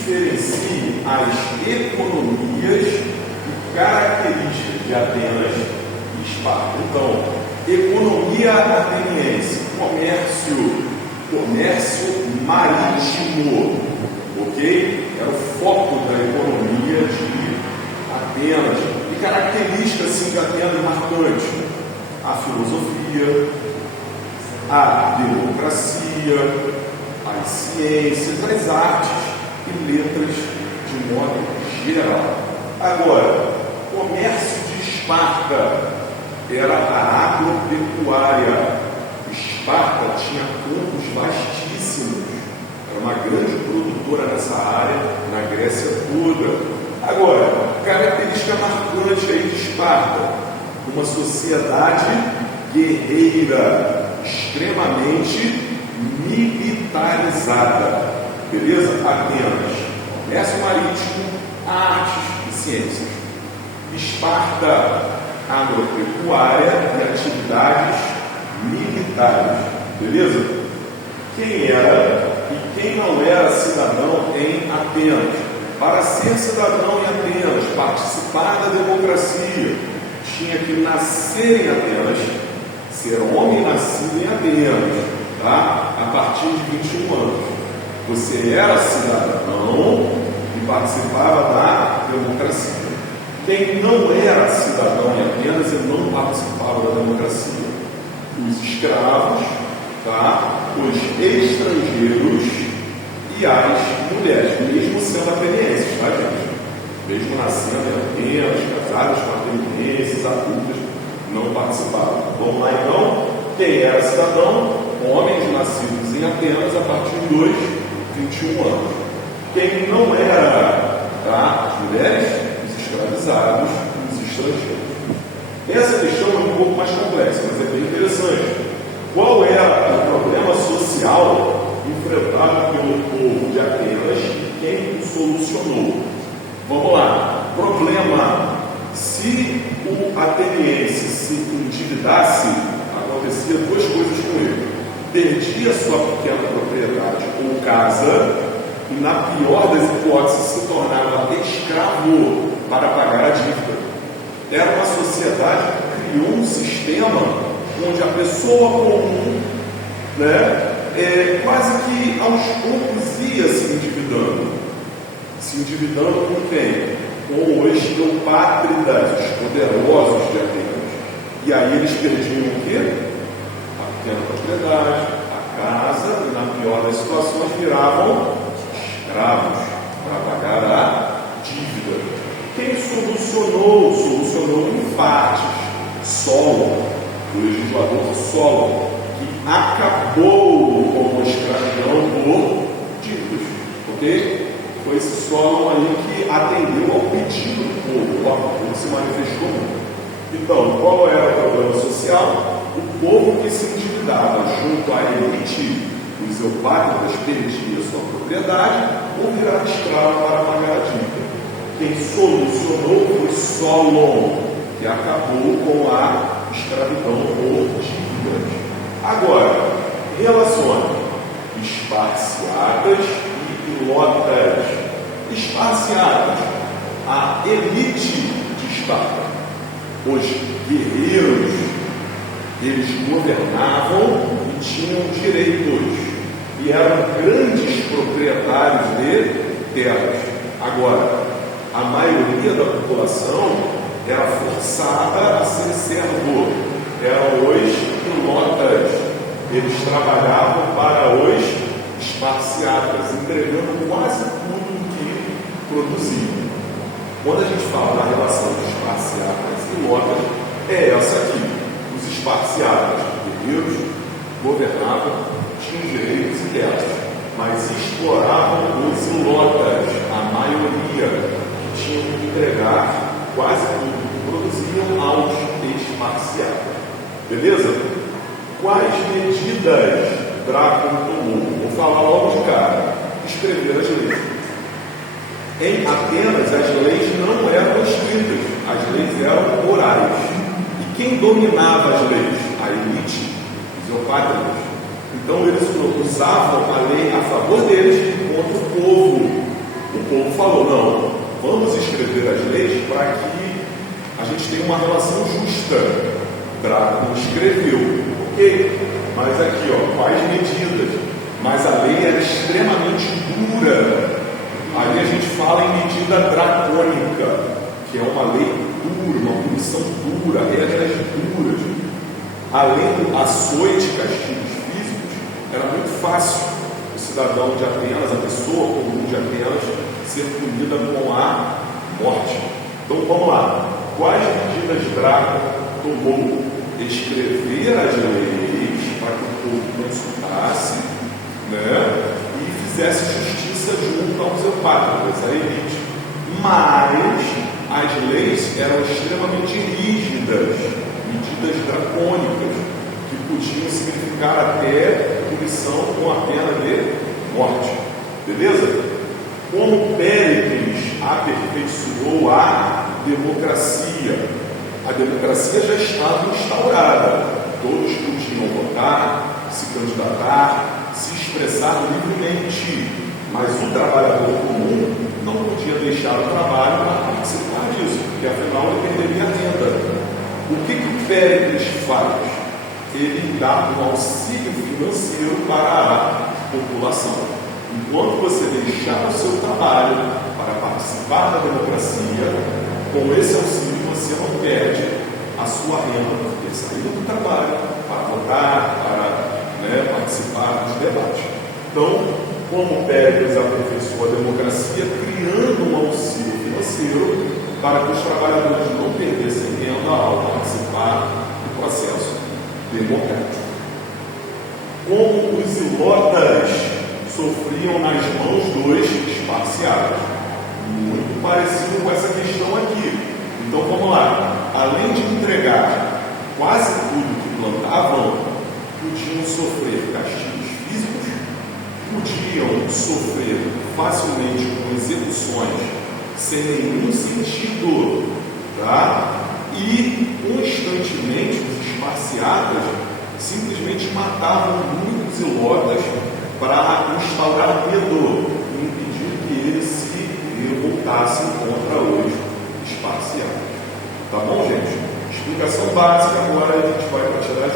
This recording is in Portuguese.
diferencie as economias e características de Atenas e Esparta. Então, economia ateniense, comércio marítimo, ok? Era o foco da economia de Atenas. E características assim, de Atenas marcantes: a filosofia, a democracia, as ciências, as artes e letras de modo geral. Agora, comércio de Esparta era a agropecuária. Esparta tinha campos vastíssimos, era uma grande produtora nessa área, na Grécia toda. Agora, característica marcante aí de Esparta: uma sociedade guerreira, extremamente militarizada. Beleza? Atenas, comércio marítimo, artes e ciências. Esparta, agropecuária e atividades militares. Beleza? Quem era e quem não era cidadão em Atenas? Para ser cidadão em Atenas, participar da democracia, tinha que nascer em Atenas, ser homem nascido em Atenas, tá? A partir de 21 anos. Você era cidadão e participava da democracia. Quem não era cidadão em Atenas e não participava da democracia? Os escravos, tá? Os estrangeiros e as mulheres, mesmo sendo atenienses, tá, gente? Mesmo nascendo em Atenas, casados com atenienses, adultos, não participavam. Vamos lá então? Quem era cidadão? Homens nascidos em Atenas a partir dos 21 anos. Quem não era, tá? As mulheres, os escravizados, os estrangeiros. Essa questão é um pouco mais complexa, mas é bem interessante. Qual era o problema social enfrentado pelo povo de Atenas e quem o solucionou? Vamos lá. Problema: se o ateniense se endividasse, acontecia duas coisas com ele: perdia sua pequena propriedade ou casa, e na pior das hipóteses se tornava escravo para pagar a dívida. Era uma sociedade que criou um sistema onde a pessoa comum, quase que aos poucos ia se endividando. Se endividando com quem? Com os eupátridas, os poderosos de Atenas. E aí eles perdiam o quê? A pequena propriedade, a casa, e na pior das situações viravam escravos para pagar a dívida. Quem solucionou? Solucionou em partes. Solon, o legislador Solon, que acabou com a escravidão por dívidas. Ok? Foi esse Solon aí que atendeu ao pedido do povo. O povo se manifestou muito. Então, qual era o problema social? O povo que se endividava junto à elite, os eupátridas, perdia sua propriedade ou virava escravo para pagar a dívida. Quem solucionou foi Solon, que acabou com a escravidão por dívidas. Agora, relacione esparciatas e ilotas. Esparciatas, a elite de Esparta, os guerreiros, eles governavam e tinham direitos e eram grandes proprietários de terras. Agora, a maioria da população era forçada a ser servo. Eram os ilotas. Eles trabalhavam para os esparciatas, entregando quase tudo o que produziam. Quando a gente fala da relação de esparciatas e ilotas, é essa aqui. Os esparciatas, guerreiros, governavam, tinham direitos e terras, mas exploravam os ilotas, a maioria, que tinham que entregar quase tudo que produziam aos esparciatas. Beleza? Quais medidas Drácula tomou? Vou falar logo de cara. Escrever as leis. Em Atenas, as leis não eram escritas, as leis eram orais. E quem dominava as leis? A elite, os eupátridas. Então eles usavam a lei a favor deles e contra o povo. O povo falou, não, vamos escrever as leis para que a gente tenha uma relação justa. Drácula escreveu, ok? Mas aqui, ó, quais medidas? Mas a lei era extremamente dura. Ali a gente fala em medida dracônica, que é uma lei dura, uma punição dura, regras duras. Além do açoite, castigos físicos, era muito fácil o cidadão de Atenas, a pessoa comum de Atenas, ser punida com a morte. Então vamos lá. Quais medidas Drácula tomou? Escrever as leis para que o povo consultasse, né, e fizesse justiça junto aos eupátridas, a elite. Mas as leis eram extremamente rígidas, medidas dracônicas, que podiam significar até punição com a pena de morte. Beleza? Como Péricles aperfeiçoou a democracia já estava instaurada. Todos podiam votar, se candidatar, se expressar livremente, mas o trabalhador comum não podia deixar o trabalho para participar disso, porque afinal ele perderia a renda. O que Péricles faz? Ele dá um auxílio financeiro para a população. Enquanto você deixar o seu trabalho para participar da democracia, com esse auxílio você não perde a sua renda por ter saído do trabalho para votar, para participar dos debates. Então, como Péricles aperfeiçoou a democracia, criando um auxílio financeiro para que os trabalhadores não perdessem renda ao participar do processo democrático. Como os ilotas sofriam nas mãos dos esparciados. Muito parecido com essa questão aqui. Então vamos lá. Além de entregar quase tudo que plantavam, podiam sofrer castigos físicos, podiam sofrer facilmente com execuções sem nenhum sentido, tá? E constantemente os esparciatas simplesmente matavam muitos ilotas para instaurar medo e impedir que eles se revoltassem contra os esparciatas. Tá bom, gente? Explicação básica, agora a gente vai para tirar as